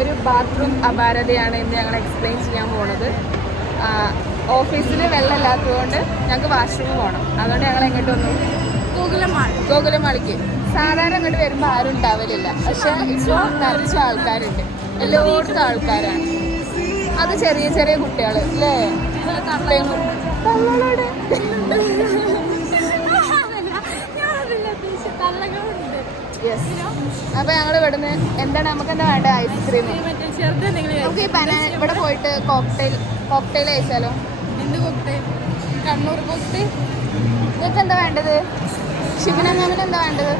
ഒരു ബാത്റൂം അപാരതയാണ് ഇന്ന് ഞങ്ങൾ എക്സ്പ്ലെയിൻ ചെയ്യാൻ പോണത്. ഓഫീസിൽ വെള്ളമില്ലാത്തതുകൊണ്ട് ഞങ്ങൾക്ക് വാഷ്റൂം പോകണം അതുകൊണ്ട് ഞങ്ങൾ എങ്ങോട്ട് വന്നു? ഗോകുലമാളി ഗോകുലമാളിക്ക്. സാധാരണ ഇങ്ങോട്ട് വരുമ്പോൾ ആരും ഉണ്ടാവലില്ല. പക്ഷെ ഇപ്പോൾ നിറച്ച ആൾക്കാരുണ്ട്. എല്ലായിടത്തും ആൾക്കാരാണ്. അത് ചെറിയ ചെറിയ കുട്ടികൾ അല്ലേ യെസ് അപ്പൊ ഞങ്ങൾ ഇവിടുന്ന് എന്താണ് നമുക്ക് എന്താ വേണ്ടത്? ഐസ്ക്രീം. നമുക്ക് ഈ പന ഇവിടെ പോയിട്ട് കോക്ടെയിൽ കോക്ടെയിൽ കഴിച്ചാലോ? എന്ത് കോക്ടെയിൽ കണ്ണൂർ കോക്ടെയിൽ നിങ്ങൾക്ക് എന്താ വേണ്ടത്? ശിവനങ്ങാമിന് എന്താ വേണ്ടത്?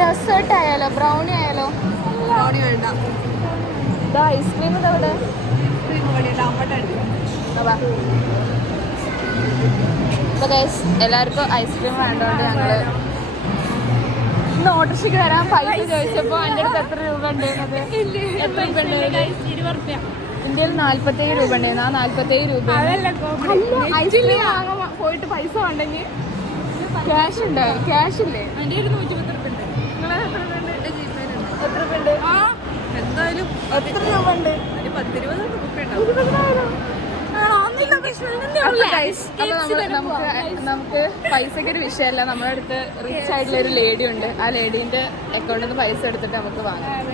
ഡെസേർട്ട് ആയാലോ? ബ്രൗണി ആയാലോ? ഇതാ ഐസ്ക്രീം ഇതാ ഇവിടെ. എല്ലാവർക്കും ഐസ്ക്രീം വേണ്ടതുകൊണ്ട് ഞങ്ങൾ ഇന്ന് ഓട്ടോറിക്ഷയ്ക്ക് വരാൻ പൈസ ചോദിച്ചപ്പോ എന്റെ അടുത്ത് എത്ര രൂപ ഉണ്ടായിരുന്നത് എത്ര രൂപ ഉണ്ടായിരുന്നു ഇന്ത്യയിൽ നാല്പത്തേഴ് രൂപ ഉണ്ടായിരുന്നു ആ നാല്പത്തേഴ് രൂപ പോയിട്ട് പൈസ ഉണ്ടെങ്കിൽ ക്യാഷ് ഉണ്ട്? ക്യാഷ് ഇല്ലേ? എന്റെ ഒരു നൂറ്റി പത്ത് റുപ്യ ഉണ്ട്. നിങ്ങളെ എത്ര രൂപ ഉണ്ട്? എത്ര രൂപ ഉണ്ട്? ആ എന്തായാലും എത്ര രൂപ ഉണ്ട്? പത്തിരുപത് രൂപ ഉണ്ടാവും അപ്പൊ guys, അപ്പൊ നമ്മൾ നമുക്ക് നമുക്ക് പൈസക്ക് ഒരു വിഷയമല്ല. നമ്മുടെ അടുത്ത് റിച്ച് ആയിട്ടുള്ള ഒരു ലേഡി ഉണ്ട്. ആ ലേഡീന്റെ അക്കൗണ്ടിൽ നിന്ന് പൈസ എടുത്തിട്ട് നമുക്ക് വാങ്ങാം.